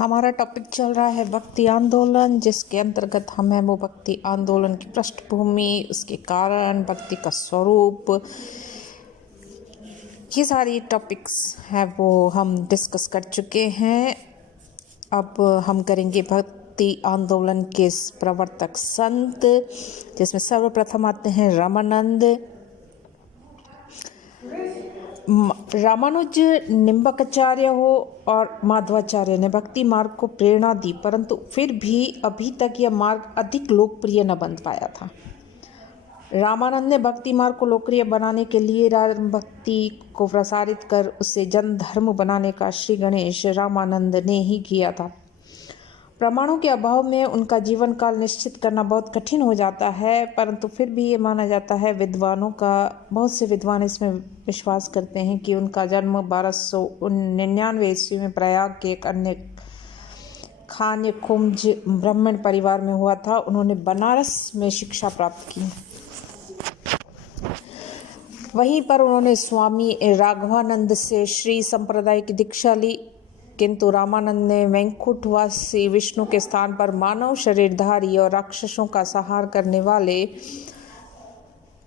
हमारा टॉपिक चल रहा है भक्ति आंदोलन, जिसके अंतर्गत हमें वो भक्ति आंदोलन की पृष्ठभूमि, उसके कारण, भक्ति का स्वरूप, ये सारी टॉपिक्स हैं वो हम डिस्कस कर चुके हैं। अब हम करेंगे भक्ति आंदोलन के प्रवर्तक संत, जिसमें सर्वप्रथम आते हैं रामानंद। रामानुज निम्बकाचार्य हो और माधवाचार्य ने भक्ति मार्ग को प्रेरणा दी, परंतु फिर भी अभी तक यह मार्ग अधिक लोकप्रिय न बन पाया था। रामानंद ने भक्ति मार्ग को लोकप्रिय बनाने के लिए राम भक्ति को प्रसारित कर उसे जन धर्म बनाने का श्री गणेश रामानंद ने ही किया था। प्रमाणों के अभाव में उनका जीवन काल निश्चित करना बहुत कठिन हो जाता है, परंतु फिर भी ये माना जाता है, बहुत से विद्वान इसमें विश्वास करते हैं कि उनका जन्म 1299 ईस्वी में प्रयाग के एक अन्य खान्य खुंज ब्राह्मण परिवार में हुआ था। उन्होंने बनारस में शिक्षा प्राप्त की। वहीं पर उन्होंने स्वामी राघवानंद से श्री संप्रदाय की दीक्षा ली, किंतु रामानंद ने वैकुंठवासी विष्णु के स्थान पर मानव शरीरधारी और राक्षसों का संहार करने वाले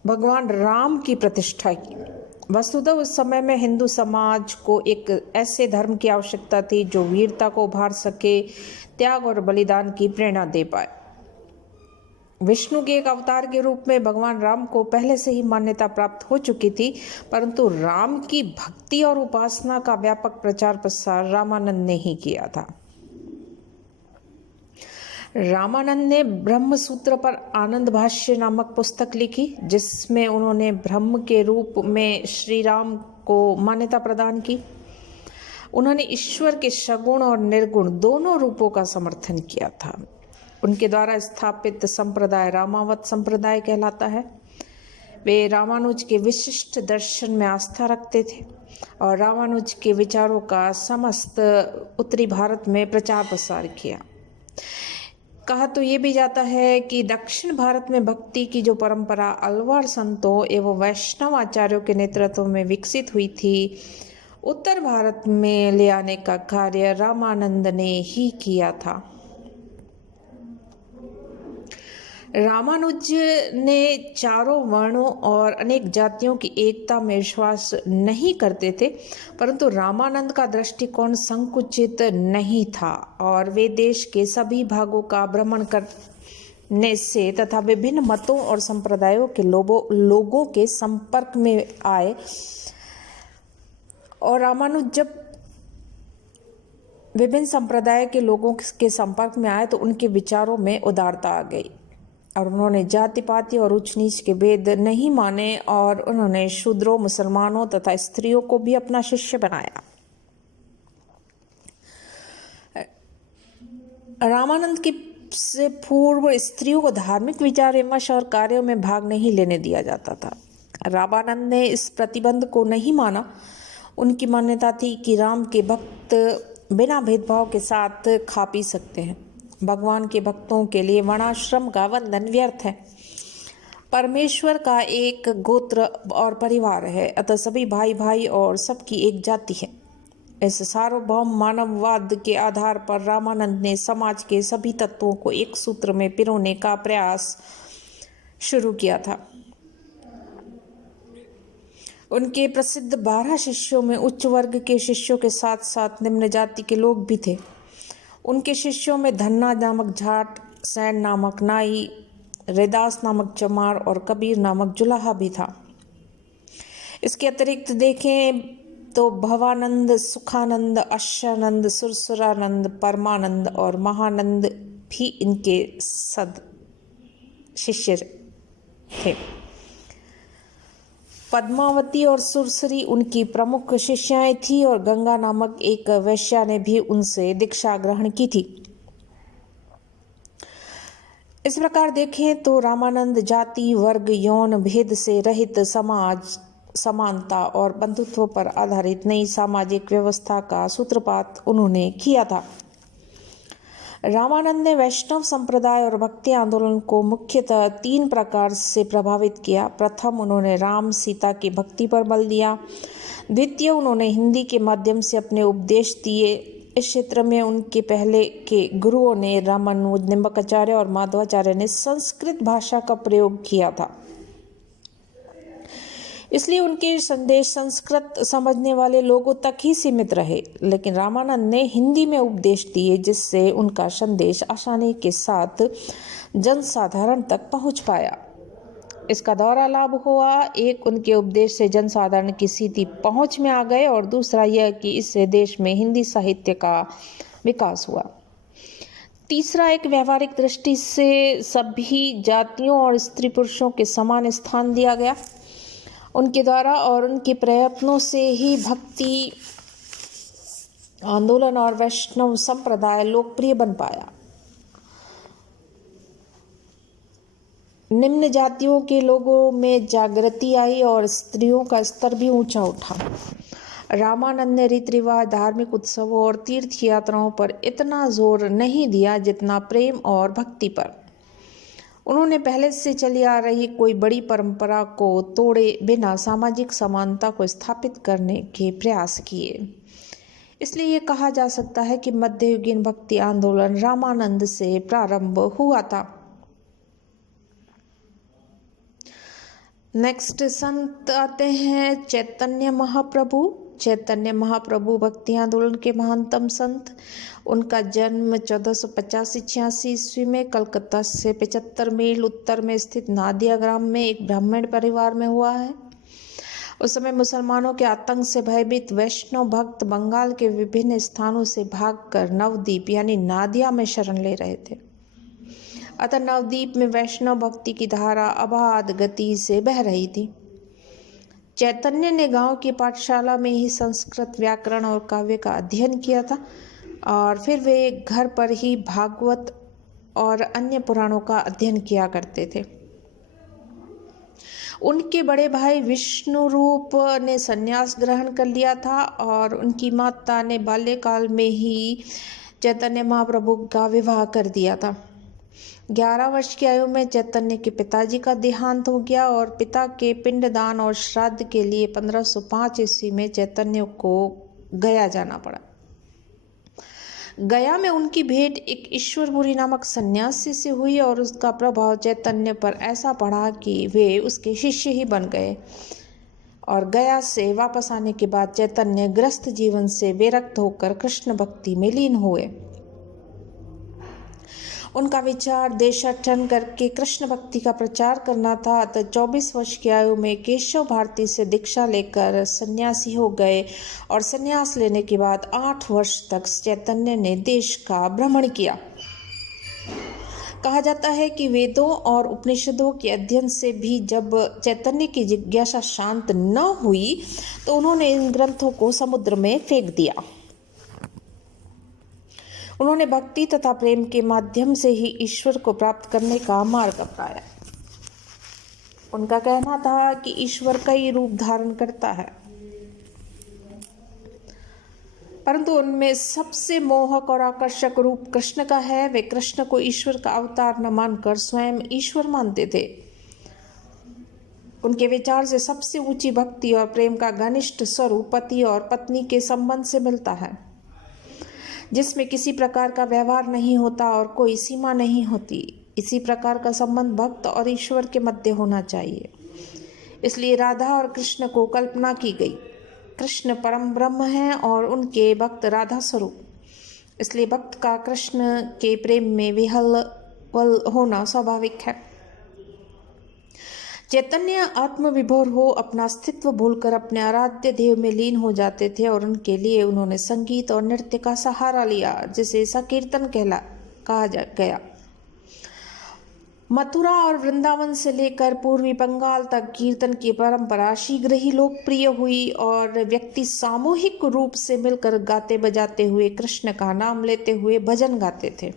भगवान राम की प्रतिष्ठा की। वस्तुतः उस समय में हिंदू समाज को एक ऐसे धर्म की आवश्यकता थी जो वीरता को उभार सके, त्याग और बलिदान की प्रेरणा दे पाए। विष्णु के एक अवतार के रूप में भगवान राम को पहले से ही मान्यता प्राप्त हो चुकी थी, परंतु राम की भक्ति और उपासना का व्यापक प्रचार प्रसार रामानंद ने ही किया था। रामानंद ने ब्रह्म सूत्र पर आनंद भाष्य नामक पुस्तक लिखी, जिसमें उन्होंने ब्रह्म के रूप में श्री राम को मान्यता प्रदान की। उन्होंने ईश्वर के सगुण और निर्गुण दोनों रूपों का समर्थन किया था। उनके द्वारा स्थापित संप्रदाय रामावत संप्रदाय कहलाता है। वे रामानुज के विशिष्ट दर्शन में आस्था रखते थे और रामानुज के विचारों का समस्त उत्तरी भारत में प्रचार प्रसार किया। कहा तो ये भी जाता है कि दक्षिण भारत में भक्ति की जो परंपरा अलवार संतों एवं वैष्णव आचार्यों के नेतृत्व में विकसित हुई थी, उत्तर भारत में ले आने का कार्य रामानंद ने ही किया था। रामानुज ने चारों वर्णों और अनेक जातियों की एकता में विश्वास नहीं करते थे, परंतु रामानंद का दृष्टिकोण संकुचित नहीं था और वे देश के सभी भागों का भ्रमण करने से तथा विभिन्न मतों और संप्रदायों के लोगों के संपर्क में आए। और रामानुज जब विभिन्न संप्रदाय के लोगों के संपर्क में आए तो उनके विचारों में उदारता आ गई और उन्होंने जाति पाति और ऊंच नीच के भेद नहीं माने और उन्होंने शूद्रों, मुसलमानों तथा स्त्रियों को भी अपना शिष्य बनाया। रामानंद के से पूर्व स्त्रियों को धार्मिक विचार विमर्श और कार्यों में भाग नहीं लेने दिया जाता था। रामानंद ने इस प्रतिबंध को नहीं माना। उनकी मान्यता थी कि राम के भक्त बिना भेदभाव के साथ खा पी सकते हैं। भगवान के भक्तों के लिए वर्णाश्रम का बंधन व्यर्थ है। परमेश्वर का एक गोत्र और परिवार है, अतः सभी भाई भाई और सबकी एक जाति है। इस सार्वभौम मानववाद के आधार पर रामानंद ने समाज के सभी तत्वों को एक सूत्र में पिरोने का प्रयास शुरू किया था। उनके प्रसिद्ध 12 शिष्यों में उच्च वर्ग के शिष्यों के साथ साथ निम्न जाति के लोग भी थे। उनके शिष्यों में धन्ना नामक जाट, सैन नामक नाई, रैदास नामक चमार और कबीर नामक जुलाहा भी था। इसके अतिरिक्त देखें तो भवानंद, सुखानंद, अश्वानंद, सुरसुरानंद, परमानंद और महानंद भी इनके सद शिष्य थे। पद्मावती और सुरसरी उनकी प्रमुख शिष्याएं थी और गंगा नामक एक वैश्या ने भी उनसे दीक्षा ग्रहण की थी। इस प्रकार देखें तो रामानंद जाति, वर्ग, यौन भेद से रहित समाज, समानता और बंधुत्व पर आधारित नई सामाजिक व्यवस्था का सूत्रपात उन्होंने किया था। रामानंद ने वैष्णव संप्रदाय और भक्ति आंदोलन को मुख्यतः 3 प्रकार से प्रभावित किया। प्रथम, उन्होंने राम सीता की भक्ति पर बल दिया। द्वितीय, उन्होंने हिंदी के माध्यम से अपने उपदेश दिए इस क्षेत्र में उनके पहले के गुरुओं ने रामानुज, निम्बकाचार्य और माधवाचार्य ने संस्कृत भाषा का प्रयोग किया था, इसलिए उनके संदेश संस्कृत समझने वाले लोगों तक ही सीमित रहे। लेकिन रामानंद ने हिंदी में उपदेश दिए, जिससे उनका संदेश आसानी के साथ जनसाधारण तक पहुंच पाया। इसका दोहरा लाभ हुआ, एक उनके उपदेश से जनसाधारण की सीधी पहुंच में आ गए और दूसरा यह कि इससे देश में हिंदी साहित्य का विकास हुआ। तीसरा, एक व्यवहारिक दृष्टि से सभी जातियों और स्त्री पुरुषों के समान स्थान दिया गया। उनके द्वारा और उनके प्रयत्नों से ही भक्ति आंदोलन और वैष्णव संप्रदाय लोकप्रिय बन पाया। निम्न जातियों के लोगों में जागृति आई और स्त्रियों का स्तर भी ऊंचा उठा। रामानंद ने रीति रिवाज, धार्मिक उत्सवों और तीर्थ यात्राओं पर इतना जोर नहीं दिया जितना प्रेम और भक्ति पर। उन्होंने पहले से चली आ रही कोई बड़ी परंपरा को तोड़े बिना सामाजिक समानता को स्थापित करने के प्रयास किए। इसलिए ये कहा जा सकता है कि मध्ययुगीन भक्ति आंदोलन रामानंद से प्रारंभ हुआ था। नेक्स्ट संत आते हैं चैतन्य महाप्रभु। चैतन्य महाप्रभु भक्ति आंदोलन के महानतम संत। उनका जन्म 1485-86 ईस्वी में कलकत्ता से 75 मील उत्तर में स्थित नादिया ग्राम में एक ब्राह्मण परिवार में हुआ है। उस समय मुसलमानों के आतंक से भयभीत वैष्णव भक्त बंगाल के विभिन्न स्थानों से भागकर नवद्वीप यानी नादिया में शरण ले रहे थे। अतः नवद्वीप में वैष्णव भक्ति की धारा अबाध गति से बह रही थी। चैतन्य ने गांव की पाठशाला में ही संस्कृत व्याकरण और काव्य का अध्ययन किया था और फिर वे घर पर ही भागवत और अन्य पुराणों का अध्ययन किया करते थे। उनके बड़े भाई विष्णु रूप ने संन्यास ग्रहण कर लिया था और उनकी माता ने बाल्यकाल में ही चैतन्य महाप्रभु का विवाह कर दिया था। 11 वर्ष की आयु में चैतन्य के पिताजी का देहांत हो गया और पिता के पिंडदान और श्राद्ध के लिए 1505 ईस्वी में चैतन्य को गया जाना पड़ा। गया में उनकी भेंट एक ईश्वरपुरी नामक सन्यासी से हुई और उसका प्रभाव चैतन्य पर ऐसा पड़ा कि वे उसके शिष्य ही बन गए। और गया से वापस आने के बाद चैतन्य गृहस्थ जीवन से विरक्त होकर कृष्ण भक्ति में लीन हुए। उनका विचार देशाटन करके कृष्ण भक्ति का प्रचार करना था। अतः 24 वर्ष की आयु में केशव भारती से दीक्षा लेकर सन्यासी हो गए और सन्यास लेने के बाद 8 वर्ष तक चैतन्य ने देश का भ्रमण किया। कहा जाता है कि वेदों और उपनिषदों के अध्ययन से भी जब चैतन्य की जिज्ञासा शांत न हुई तो उन्होंने इन ग्रंथों को समुद्र में फेंक दिया। उन्होंने भक्ति तथा प्रेम के माध्यम से ही ईश्वर को प्राप्त करने का मार्ग अपनाया। उनका कहना था कि ईश्वर कई रूप धारण करता है, परंतु उनमें सबसे मोहक और आकर्षक रूप कृष्ण का है। वे कृष्ण को ईश्वर का अवतार न मानकर स्वयं ईश्वर मानते थे। उनके विचार से सबसे ऊंची भक्ति और प्रेम का घनिष्ठ स्वरूप पति और पत्नी के संबंध से मिलता है, जिसमें किसी प्रकार का व्यवहार नहीं होता और कोई सीमा नहीं होती। इसी प्रकार का संबंध भक्त और ईश्वर के मध्य होना चाहिए। इसलिए राधा और कृष्ण को कल्पना की गई। कृष्ण परम ब्रह्म हैं और उनके भक्त राधा स्वरूप। इसलिए भक्त का कृष्ण के प्रेम में विह्वल होना स्वाभाविक है। चैतन्य आत्मविभोर हो अपना अस्तित्व भूलकर अपने आराध्य देव में लीन हो जाते थे और उनके लिए उन्होंने संगीत और नृत्य का सहारा लिया, जिसे संकीर्तन कहा गया। मथुरा और वृंदावन से लेकर पूर्वी बंगाल तक कीर्तन की परंपरा शीघ्र ही लोकप्रिय हुई और व्यक्ति सामूहिक रूप से मिलकर गाते बजाते हुए कृष्ण का नाम लेते हुए भजन गाते थे।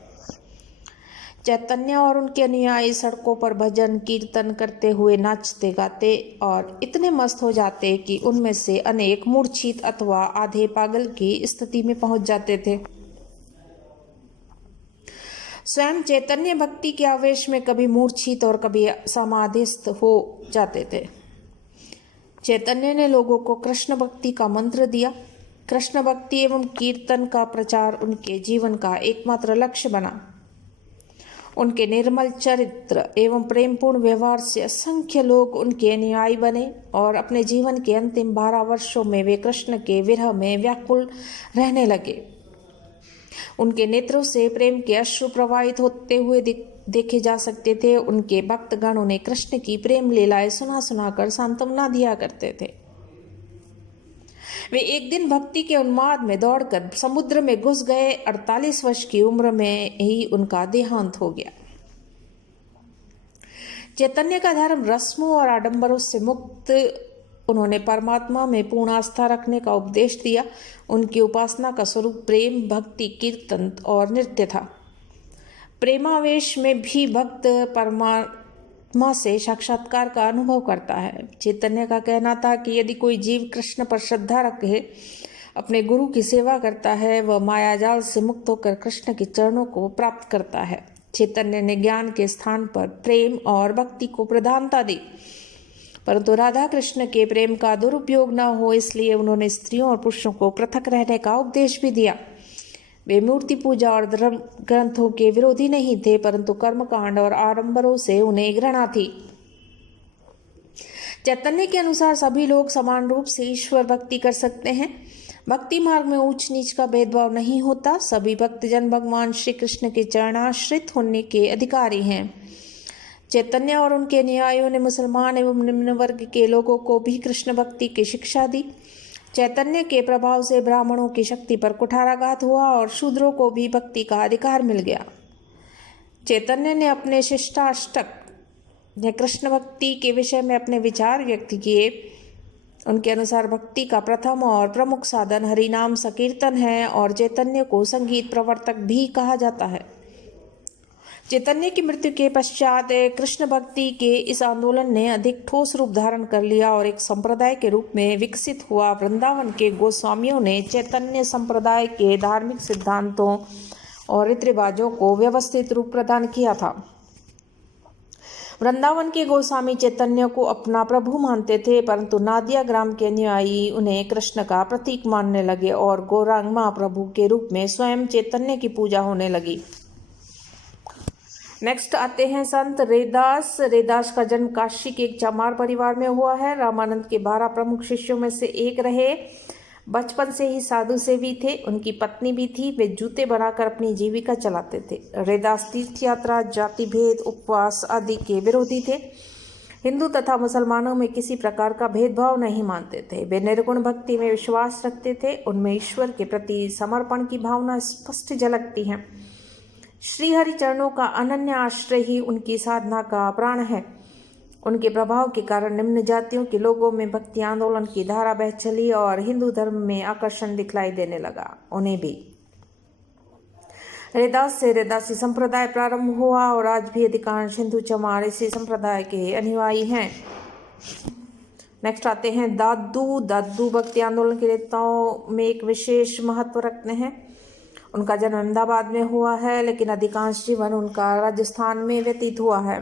चैतन्य और उनके अनुयायी सड़कों पर भजन कीर्तन करते हुए नाचते गाते और इतने मस्त हो जाते कि उनमें से अनेक मूर्छित अथवा आधे पागल की स्थिति में पहुंच जाते थे। स्वयं चैतन्य भक्ति के आवेश में कभी मूर्छित और कभी समाधिस्थ हो जाते थे। चैतन्य ने लोगों को कृष्ण भक्ति का मंत्र दिया। कृष्ण भक्ति एवं कीर्तन का प्रचार उनके जीवन का एकमात्र लक्ष्य बना। उनके निर्मल चरित्र एवं प्रेमपूर्ण व्यवहार से असंख्य लोग उनके अनुयायी बने और अपने जीवन के अंतिम 12 वर्षों में वे कृष्ण के विरह में व्याकुल रहने लगे। उनके नेत्रों से प्रेम के अश्रु प्रवाहित होते हुए देखे जा सकते थे। उनके भक्तगण उन्हें कृष्ण की प्रेम लीलाएं सुना सुनाकर सांत्वना दिया करते थे। वे एक दिन भक्ति के उन्माद में दौड़कर समुद्र में घुस गए। 48 वर्ष की उम्र में ही उनका देहांत हो गया। चैतन्य का धर्म रस्मों और आडंबरों से मुक्त, उन्होंने परमात्मा में पूर्ण आस्था रखने का उपदेश दिया। उनकी उपासना का स्वरूप प्रेम, भक्ति, कीर्तन और नृत्य था। प्रेमावेश में भी भक्त परमात्मा से साक्षात्कार का अनुभव करता है। चैतन्य का कहना था कि यदि कोई जीव कृष्ण पर श्रद्धा रखे, अपने गुरु की सेवा करता है, वह मायाजाल से मुक्त होकर कृष्ण के चरणों को प्राप्त करता है। चैतन्य ने ज्ञान के स्थान पर प्रेम और भक्ति को प्रधानता दी, परंतु राधा कृष्ण के प्रेम का दुरुपयोग न हो इसलिए उन्होंने स्त्रियों और पुरुषों को पृथक रहने का उपदेश भी दिया। वे मूर्ति पूजा और धर्म ग्रंथों के विरोधी नहीं थे, परंतु कर्मकांड और आडंबरों से उन्हें घृणा थी। चैतन्य के अनुसार सभी लोग समान रूप से ईश्वर भक्ति कर सकते हैं। भक्ति मार्ग में ऊंच नीच का भेदभाव नहीं होता। सभी भक्तजन भगवान श्री कृष्ण के चरणाश्रित होने के अधिकारी हैं। चैतन्य और उनके अनुयायियों ने मुसलमान एवं निम्न वर्ग के लोगों को भी कृष्ण भक्ति की शिक्षा दी। चैतन्य के प्रभाव से ब्राह्मणों की शक्ति पर कुठाराघात हुआ और शूद्रों को भी भक्ति का अधिकार मिल गया। चैतन्य ने अपने शिष्टाष्टक ने कृष्ण भक्ति के विषय में अपने विचार व्यक्त किए। उनके अनुसार भक्ति का प्रथम और प्रमुख साधन हरिनाम संकीर्तन है और चैतन्य को संगीत प्रवर्तक भी कहा जाता है। चैतन्य की मृत्यु के पश्चात कृष्ण भक्ति के इस आंदोलन ने अधिक ठोस रूप धारण कर लिया और एक संप्रदाय के रूप में विकसित हुआ। वृंदावन के गोस्वामियों ने चैतन्य संप्रदाय के धार्मिक सिद्धांतों और रीति रिवाजों को व्यवस्थित रूप प्रदान किया था। वृंदावन के गोस्वामी चैतन्य को अपना प्रभु मानते थे, परंतु नादिया ग्राम के अनुयायी उन्हें कृष्ण का प्रतीक मानने लगे और गौरांग महाप्रभु के रूप में स्वयं चैतन्य की पूजा होने लगी। नेक्स्ट आते हैं संत रैदास। रैदास का जन्म काशी के एक चमार परिवार में हुआ है। रामानंद के 12 प्रमुख शिष्यों में से एक रहे। बचपन से ही साधु सेवी थे। उनकी पत्नी भी थी। वे जूते बनाकर अपनी जीविका चलाते थे। रैदास तीर्थ यात्रा, जाति भेद, उपवास आदि के विरोधी थे। हिंदू तथा मुसलमानों में किसी प्रकार का भेदभाव नहीं मानते थे। वे निर्गुण भक्ति में विश्वास रखते थे। उनमें ईश्वर के प्रति समर्पण की भावना स्पष्ट झलकती है। श्री हरि चरणों का अनन्य आश्रय ही उनकी साधना का प्राण है। उनके प्रभाव के कारण निम्न जातियों के लोगों में भक्ति आंदोलन की धारा बह चली और हिंदू धर्म में आकर्षण दिखलाई देने लगा। उन्हें भी रैदास से रैदासी संप्रदाय प्रारंभ हुआ और आज भी अधिकांश हिंदू चमार इसी संप्रदाय के अनुयायी हैं। नेक्स्ट आते हैं दादू। दादू भक्ति आंदोलन के नेताओं में एक विशेष महत्व रखते हैं। उनका जन्म अहमदाबाद में हुआ है, लेकिन अधिकांश जीवन उनका राजस्थान में व्यतीत हुआ है।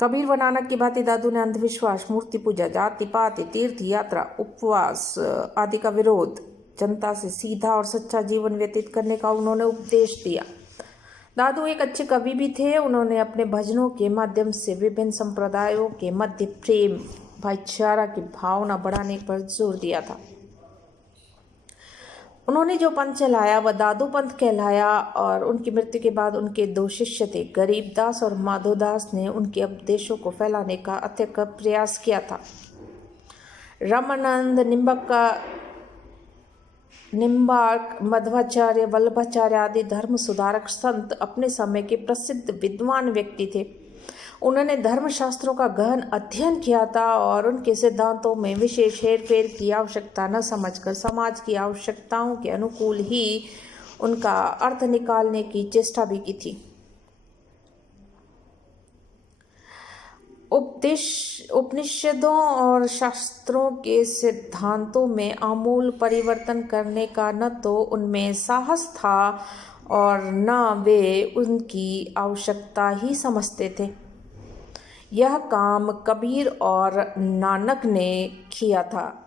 कबीर व नानक की भांति दादू ने अंधविश्वास, मूर्ति पूजा, जाति पाति, तीर्थ यात्रा, उपवास आदि का विरोध, जनता से सीधा और सच्चा जीवन व्यतीत करने का उन्होंने उपदेश दिया। दादू एक अच्छे कवि भी थे। उन्होंने अपने भजनों के माध्यम से विभिन्न संप्रदायों के मध्य प्रेम, भाईचारा की भावना बढ़ाने पर जोर दिया था। उन्होंने जो पंथ चलाया वह दादू पंथ कहलाया और उनकी मृत्यु के बाद उनके 2 शिष्य थे, गरीबदास और माधोदास ने उनके उपदेशों को फैलाने का अत्यंत प्रयास किया था। रामानंद, निम्बार्क, मध्वाचार्य, वल्लभाचार्य आदि धर्म सुधारक संत अपने समय के प्रसिद्ध विद्वान व्यक्ति थे। उन्होंने धर्मशास्त्रों का गहन अध्ययन किया था और उनके सिद्धांतों में विशेष हेरफेर की आवश्यकता न समझकर समाज की आवश्यकताओं के अनुकूल ही उनका अर्थ निकालने की चेष्टा भी की थी। उपनिषदों और शास्त्रों के सिद्धांतों में आमूल परिवर्तन करने का न तो उनमें साहस था और न वे उनकी आवश्यकता ही समझते थे। यह काम कबीर और नानक ने किया था।